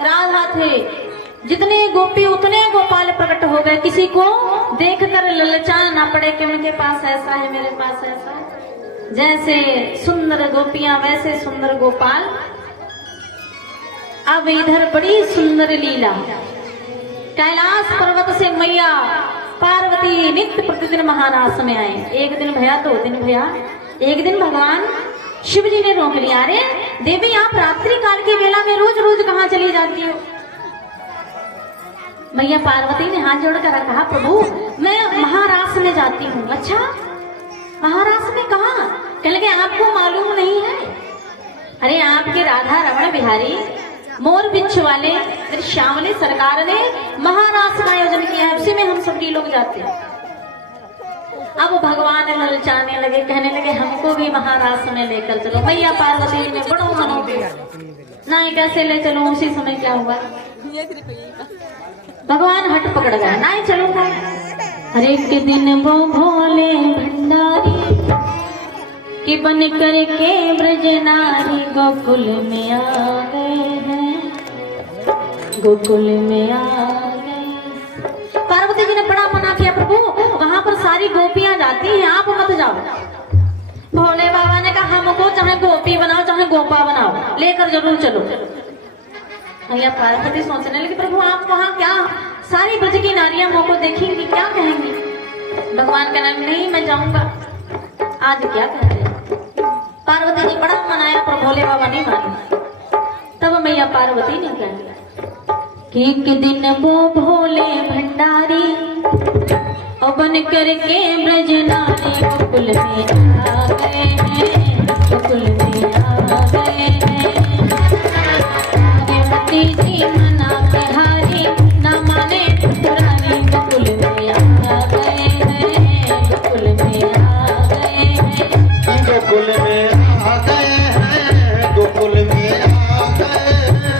राधा थे, जितने गोपी उतने गोपाल प्रकट हो गए। किसी को देखकर ललचाना ना पड़े कि उनके पास ऐसा है, मेरे पास ऐसा है। जैसे सुंदर गोपियां वैसे सुंदर गोपाल। अब इधर बड़ी सुंदर लीला। कैलाश पर्वत से मैया पार्वती नित्य प्रतिदिन महारास में आए। एक दिन भया, 2 दिन भया, एक दिन भगवान शिव जी ने रोक लिया। अरे देवी, आप रात्रि काल की वेला में रोज रोज कहाँ चली जाती हो? मैया पार्वती ने हाथ जोड़कर कहा, प्रभु मैं महारास में जाती हूँ। अच्छा, महारास में कहाँ? कहने लगे आपको मालूम नहीं है? अरे आपके राधा रमण बिहारी मोर बिच्छ वाले श्यामली सरकार ने महारास का आयोजन किया है, उसी में हम सभी लोग जाते हैं। अब भगवान ललचाने लगे, कहने लगे हमको भी महारास में लेकर चलो। मैया पार्वती ने बड़ो मनोवेग, ना कैसे ले चलो। उसी समय क्या हुआ, भगवान हट पकड़ गए, ना चलूंगा। हर एक दिन वो भोले भंडारी कि बन करके ब्रज नारी गोकुल में आ गए हैं, गोकुल में आ गए। पार्वती जी ने बड़ा मना किया, प्रभु वहां पर सारी गोपियां जाती हैं, आप मत जाओ। भोले बाबा ने कहा हमको चाहे गोपी बनाओ चाहे गोपा बनाओ, लेकर जरूर चलो। भैया पार्वती सोचने लगी, प्रभु आप वहां क्या सारी ब्रज की नारियां मोको देखेंगी, क्या कहेंगी? भगवान कहना नहीं मैं जाऊंगा, आज क्या कहते हैं। पार्वती ने बड़ा मनाया पर भोले बाबा नहीं माने। तब मैया पार्वती ने कह दिया कि एक दिन वो भोले भंडारी और बन करके ब्रज नारी गोकुल में आ गए हैं, गोकुल में आ गए हैं। देवती जी मना बिहारी न माने पुरानी, गोकुल में आ गए हैं, गोकुल में आ गए हैं, गोकुल में आ गए हैं, गोकुल में आ गए हैं।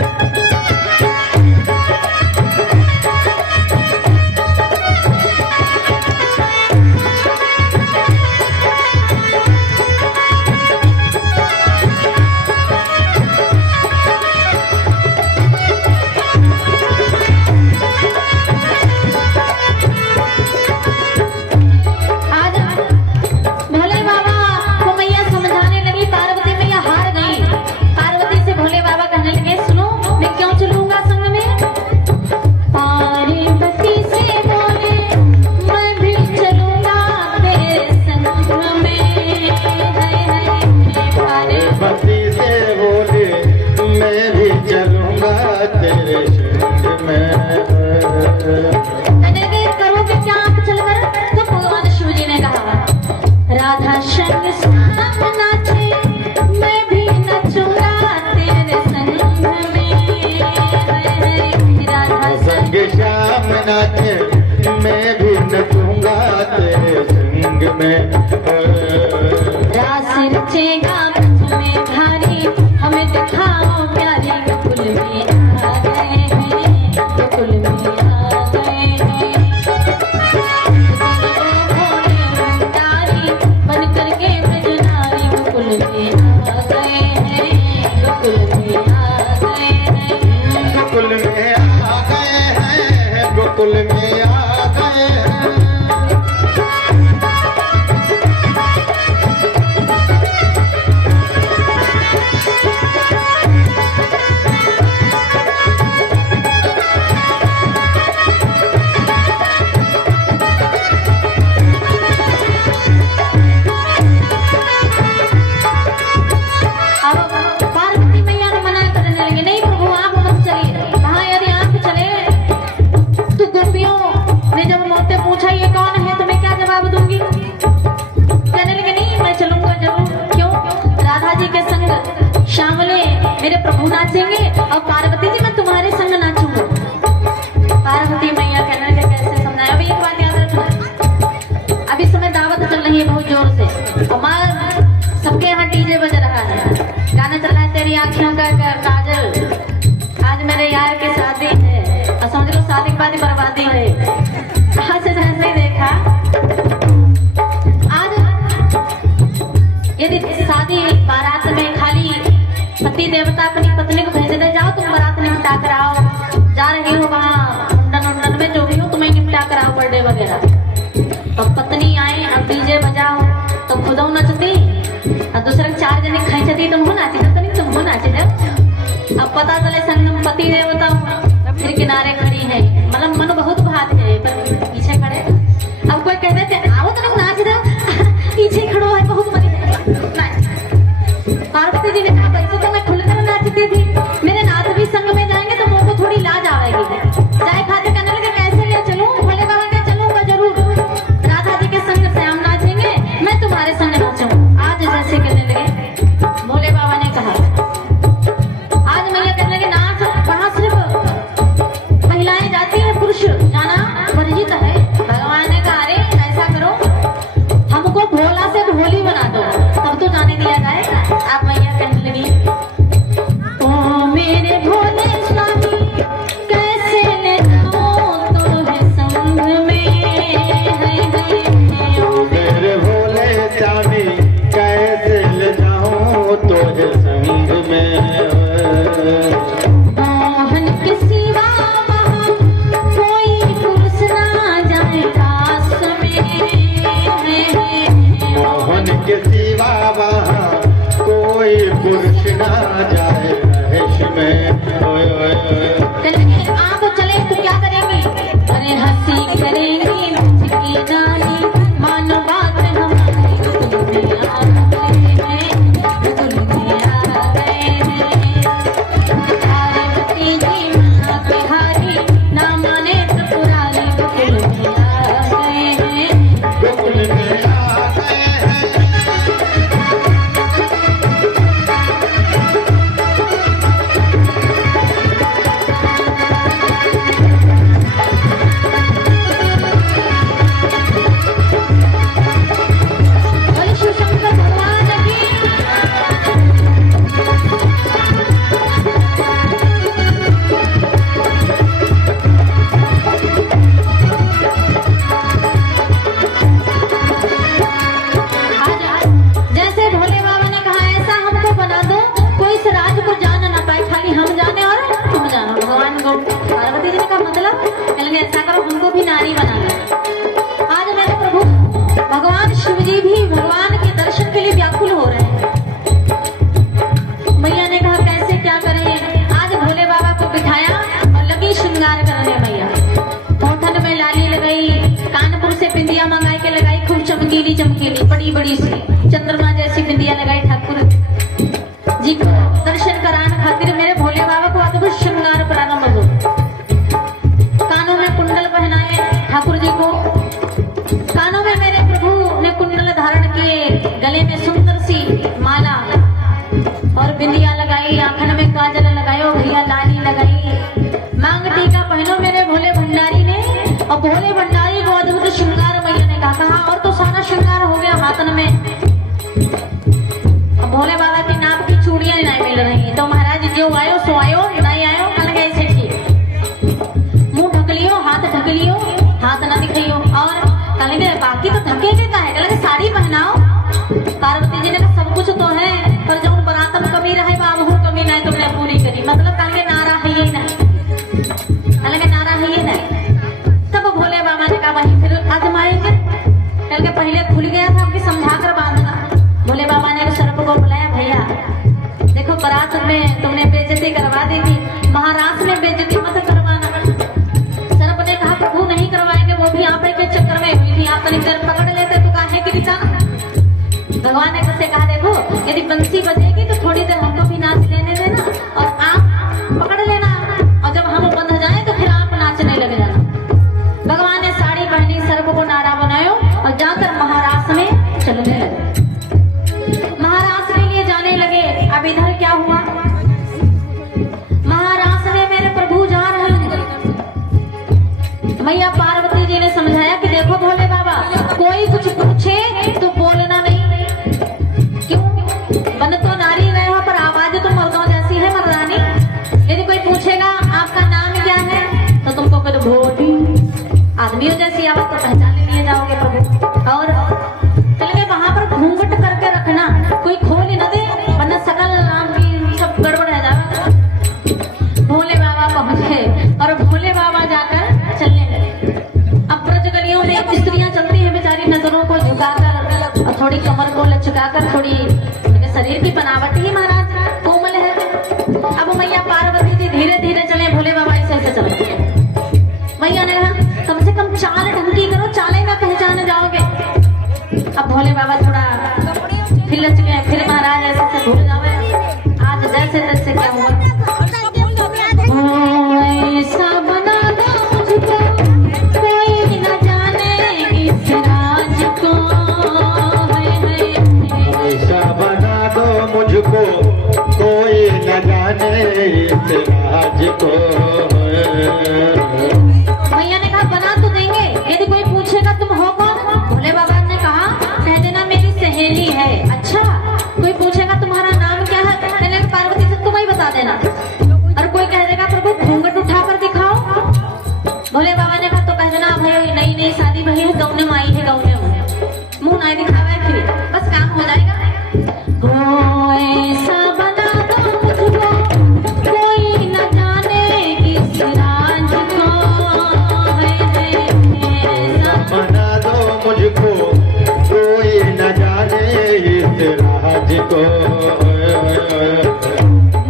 मैं भी नचूंगा तेरे संग में। रास रचेगा में भारी, हमें दिखाओ प्यारी, गोकुल में आ गए हैं, गोकुल में आ गए हैं। भोले भंडारी बन करके ब्रज नारी गोकुल में आ गए हैं, गोकुल में आ गए हैं, गोकुल में आ गए हैं, गोकुल में आ गए हैं। श्यामले मेरे प्रभु नाचेंगे और पार्वती जी मैं तुम्हारे संग नाचूंगा। पार्वती मैया कहने लगे कैसे समझाया? अभी एक बात याद रखना, अभी समय दावत चल रही है बहुत जोर से, और सबके यहाँ डीजे बज रहा है, गाना चल रहा है तेरी आँखों का काजल। आज मेरे यार की शादी है और समझ लो शादी के बाद ही बर्बादी है। आज से ऐसे ही देखा, आज यदि शादी बारात में खाली पति देवता अपनी पत्नी को भेज दे, जाओ तुम कि तुम हो नाची दो, तनिक तुम हो नाची दो। अब पता चले संगम पति देवता फिर किनारे खड़ी है, मतलब मन बहुत भात है पर पीछे खड़े। अब कोई कहते थे आओ तनिक नाच दो, पीछे खड़ो है बहुत मरी पार्वती जी ने कहा वैसे तो मैं खुलकर नाचती थी, मेरे नाथ भी संग में जाएंगे तो मुझको थोड़ी लाज आएगी। चाय खाते कहने लगे कैसे ले चलूं? भोले बाबा क्या चलूंगा जरूर, राधा जी के संग से हम नाचेंगे, मैं तुम्हारे संग नाचूं। आज जैसे कहने लगे भोले बाबा ने कहा, आज मैया कहने लगे नाच वहां सिर्फ महिलाएं जाती है, पुरुष जाना वर्जित है। भगवान ने कहा अरे ऐसा करो हमको भोला से भोली बना दो तब तो जाने दिया जाएगा। आप मैया कहने लगी ओ मेरे भोले स्वामी कैसे ले जाऊं तुम्हें संग में, मेरे भोले स्वामी कैसे ले जाऊं तुझे संग में। मोहन के सिवा वहाँ कोई पुरुष ना जाए पास में, मोहन के सिवा वहाँ कोई पुरुष ना जाए रहस्य में। ओए ओए ओए कहने आप तो चले तो क्या करेंगे? अरे हंसी करेंगी मुझकी जानी, मानो बात हमारी तुम्हें आ गए हैं, तुम्हें आ गए हैं। पार्वती जी माँ के हारी ना माने तो पुराने गोकुल में आ गए हैं। गोकुल में आ गए हैं। बोले शिव शंकर भगवान की। जैसे भोले बाबा ने कहा ऐसा हमको बना दो कोई इस राज को जान ना पाए, खाली हम जाने और तुम जानो। भगवान को पार्वती जी ने कहा मतलब कहेंगे ऐसा करो हमको भी नारी बना दो। आज मेरे प्रभु भगवान शिव जी भी भगवान के दर्शन के लिए व्याकुल हो रहे हैं। मैया ने कहा कैसे क्या करें? आज भोले बाबा को बिठाया और लगी श्रृंगार करने। मैया होठन में लाली लगाई, कानपुर से बिंदिया मंगाई के लगाई, खूब चमकीली चमकीली बड़ी बड़ी सी चंद्रमा जैसी बिंदिया लगाई। ठाकुर जी को दर्शन कराने खातिर मेरे भोले बाबा को अद्भुत श्रृंगार प्रारंभ हो। कानों में कुंडल पहनाए ठाकुर जी को, कानों में मेरे प्रभु ने कुंडल धारण किए, गले में सुंदर सी माला और बिंदिया लगाई, आंखन में काजल लगायो, भैया लाली लगाई, मांग टीका पहनो मेरे भोले भंडारी ने। और भोले भंडारी को अद्भुत श्रृंगार मैया ने कहा और तो सारा श्रृंगार हो गया हाथन में। अब भोले बाबा की नाप की चूड़ियां नहीं मिल रही, तो महाराज जो आयो सो आयो, नहीं आयो कल गए से ठीक। मुंह ढक लियो, हाथ ढक लियो, हाथ न दिखाइयो। और कहेंगे बाकी तो ढके के का है, कहेंगे साड़ी पहनाओ। पार्वती जी ने कहा सब कुछ तो है पर जो बरात में कमी रहे बाबू कमी नहीं तुमने पूरी करी, मतलब कहेंगे नारा है ये नहीं, कहेंगे नारा है ये नहीं। तब भोले बाबा ने कहा वहीं फिर आजमाएंगे। कहेंगे पहले खुल गया था अभी समझा कर बांधना। भोले बाबा ने सर्प को बुलाया, भैया देखो बारात में तुमने बेइज्जती करवा दी थी, महाराज में बेइज्जती मत करवाना। सर्प ने कहा प्रभु नहीं करवाएंगे, वो भी आप के चक्कर में हुई थी, आप देर पकड़ लेते तो काहे की दिशा। भगवान ने कैसे कहा देखो यदि बंसी बजेगी तो थोड़ी देर हमको भी नाच लेने देना और आप पकड़ लेना, और जब हम बंध जाए तो फिर आप नाचने लग जाना। भगवान ने साड़ी पहनी, सर्प को नारा बनायो और जाकर महाराज में चलने लगे। महाराज के लिए जाने लगे। अब इधर क्या हुआ, महाराज ने मेरे प्रभु जा रहे हैं। मैया पार्वती जी ने समझाया कि देखो भोले बाबा कोई कुछ पूछे तो बोलना नहीं। क्यों? बन तो नारी रहे हो पर आवाज तो मर्दों जैसी है मर्दानी। यदि कोई पूछेगा आपका नाम क्या है तो तुमको कह भोली, आदमियों जैसी आवाज तो पहचान लिए जाओगे प्रभु। और चले वहां पर घूंघट करके रखना, कोई खोल न दे वरना सकल नाम की सब गड़बड़ है जाएगा। भोले बाबा पहुंचे और भोले बाबा जाकर चलने लगे। अब ब्रज गलियों में स्त्रियां चलती हैं बेचारी नजरों को झुकाकर और थोड़ी कमर को लचकाकर, थोड़ी शरीर की बनावट ही महाराज कोमल है। अब मैया पार्वती जी धीरे धीरे चले, भोले बाबा ऐसे चलते। मैया ने कहा कम से कम चाल ढंग की करो, चाले में पहचान जाओगे। अब भोले बाबा थोड़ा फिर लच गए, फिर महाराज ऐसे से भूल जावे। आज जैसे तैसे क्या हुआ, ऐसा बना दो मुझको कोई न जाने इस राज को, ऐसा बना दो मुझको कोई न जाने इस राज को। मैया ने कहा बना तो देंगे, यदि कोई पूछेगा तुम हो कौन? भोले बाबा ने कहा कह देना मेरी सहेली है। अच्छा, कोई पूछेगा तुम्हारा नाम क्या है? मैंने पार्वती से तुम्हें बता देना। और कोई कह देगा प्रभु घूंघट उठा कर दिखाओ। भोले बाबा ने कहा तो कह देना भाई नई नई शादी भई है, गौने में आई है, गौने में मुंह नहीं दिखावा है, फिर बस काम हो जाएगा। ऐसा बना दो मुझको कोई न जाने इस राज को, बना दो मुझको कोई न जाने इस राज को।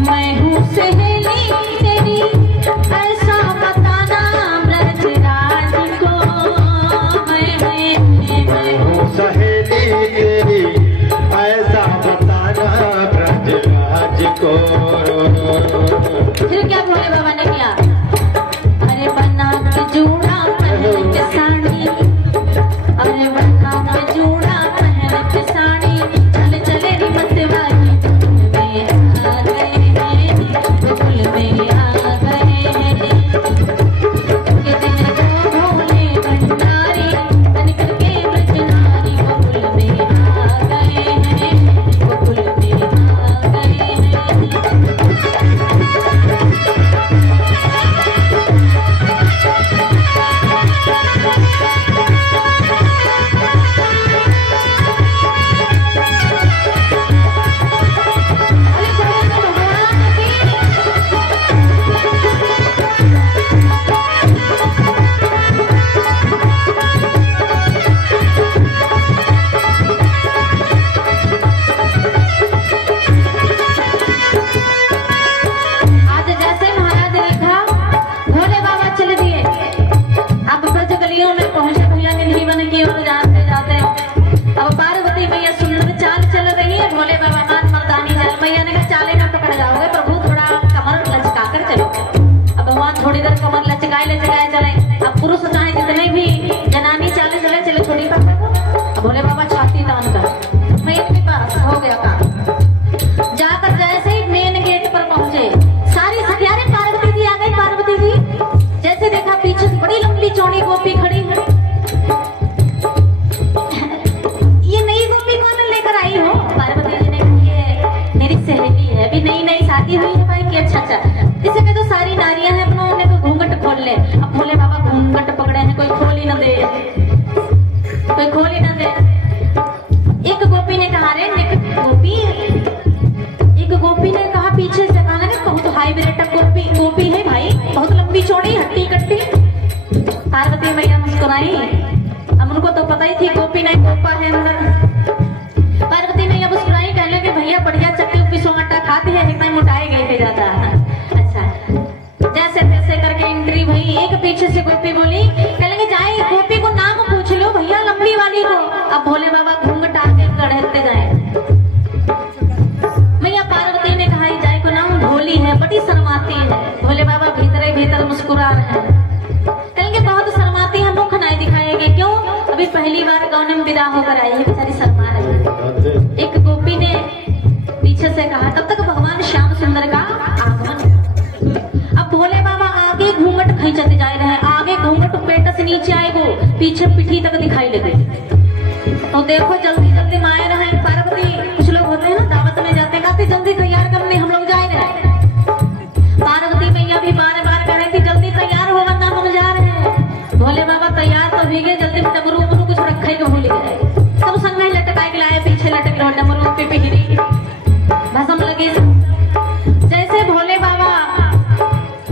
मैं हूँ सहेली तेरी ऐसा बताना ब्रज राज को, मैं हूँ सहेली तेरी ऐसा बताना ब्रज राज को। फिर क्या भोले बाबा ने किया, अरे बना के जूड़ा पहन के साड़ी, अरे बना के जूड़ा पहन के साड़ी, चले चले री मतवाली में आ गए हैं, गोकुल में आ गए हैं। ये दिन जो भोले भंडारी बन करके ब्रज नारी, गोकुल में आ गए हैं, गोकुल में आ गए हैं। आज जैसे महाराज ने देखा भोले बाबा चल दिए। अब ब्रज गलियों में पहुंचे, भैया के धीवन की ओर जाते जाते अब पार्वती मैया सुंदर चाल चल रही है, भोले बाबा मान मर्दानी चल। मैया ने कहा चाले में पकड़ जाओगे प्रभु, थोड़ा कमर लचका कर चलो। अब भगवान थोड़ी देर कमर लचकाए चले। अब पुरुष चाहे जितने भी जनानी चाले चले, चलो छोड़ी पकड़। भोले बाबा छाती तान कर मैं इनके पास हो गया काम। जाकर जैसे ही मेन गेट पर पहुंचे, सारी सखियारे पार्वती जी आ गई। पार्वती जी जैसे देखा पीछे से बड़ी लंबी चौड़ी गोपी खड़ी है। ये नई गोपी कौन लेकर आई हो? पार्वती जी ने कहा ये मेरी सहेली है, अभी नई नई शादी हुई है भाई की। अच्छा इसे कह दो सारी नारियां हैं अपनों ने तो घूंघट खोल ले। अब भोले बाबा घूंघट पकड़े हैं, कोई खोल ही न दे, कोई खोल ही न दे। एक गोपी ने कहा रे गोपी, एक गोपी ने कहा पीछे से कहा ना बहुत हाइब्रिड गोपी है भाई, बहुत लंबी चौड़ी हट्टी कट्टी। पार्वती मैया मुस्कुराई, अब उनको तो पता ही थी गोपी नहीं गोपा है अंदर। पार्वती मैया मुस्कुराई, कहने कि भैया बढ़िया चक्की उपी सोंगटा खाती है, एकदम मोटाई गई है ज्यादा। अच्छा जैसे तैसे करके एंट्री भई। एक पीछे से गोपी बोली, कहलेंगे जाए गोपी को नाम पूछ लो भैया लंबी वाली को। अब भोले बाबा घूंघट आके गढ़ते गए। मैया पार्वती ने कहा जाए को नाम भोली है, बड़ी शर्माती है। भोले बाबा भीतर भीतर मुस्कुरा रहे हैं, कहेंगे बहुत शर्माती है, मुख नहीं दिखाएंगे। क्यों? अभी पहली बार गौने में विदा होकर आई है, बेचारी शर्मा रही है। एक गोपी ने पीछे से कहा, तब तक भगवान श्याम सुंदर का आगमन। अब भोले बाबा आगे घूंघट खींचते जा रहे हैं, आगे घूंघट पेट से नीचे आएगो, पीछे पिठी तक दिखाई लगे। तो देखो जल्दी जल्दी माए रहे। पार्वती कुछ लोग होते हैं ना दावत में जाते, कहते जल्दी तैयार करने हम लोग जा रहे हैं। पार्वती मैया भी बार बार कह रही थी जल्दी तैयार हो वरना हम जा रहे हैं। भोले बाबा तैयार तो भी गए, जल्दी डमरू उमरू कुछ रखे को भूल गए। सब संग ही लटकाए के लाए, पीछे लटक लो डमरू पे पिहरी भसम लगे। जैसे भोले बाबा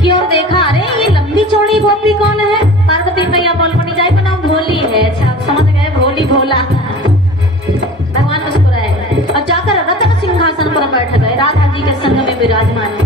की ओर देखा, अरे ये लंबी चौड़ी गोपी कौन है? पार्वती मैया बोल पड़ी जाए का नाम भोली है। अच्छा आप समझ गए, भोली भोला। भगवान मुस्कुराए और जाकर रत्न सिंहासन विराजमान है।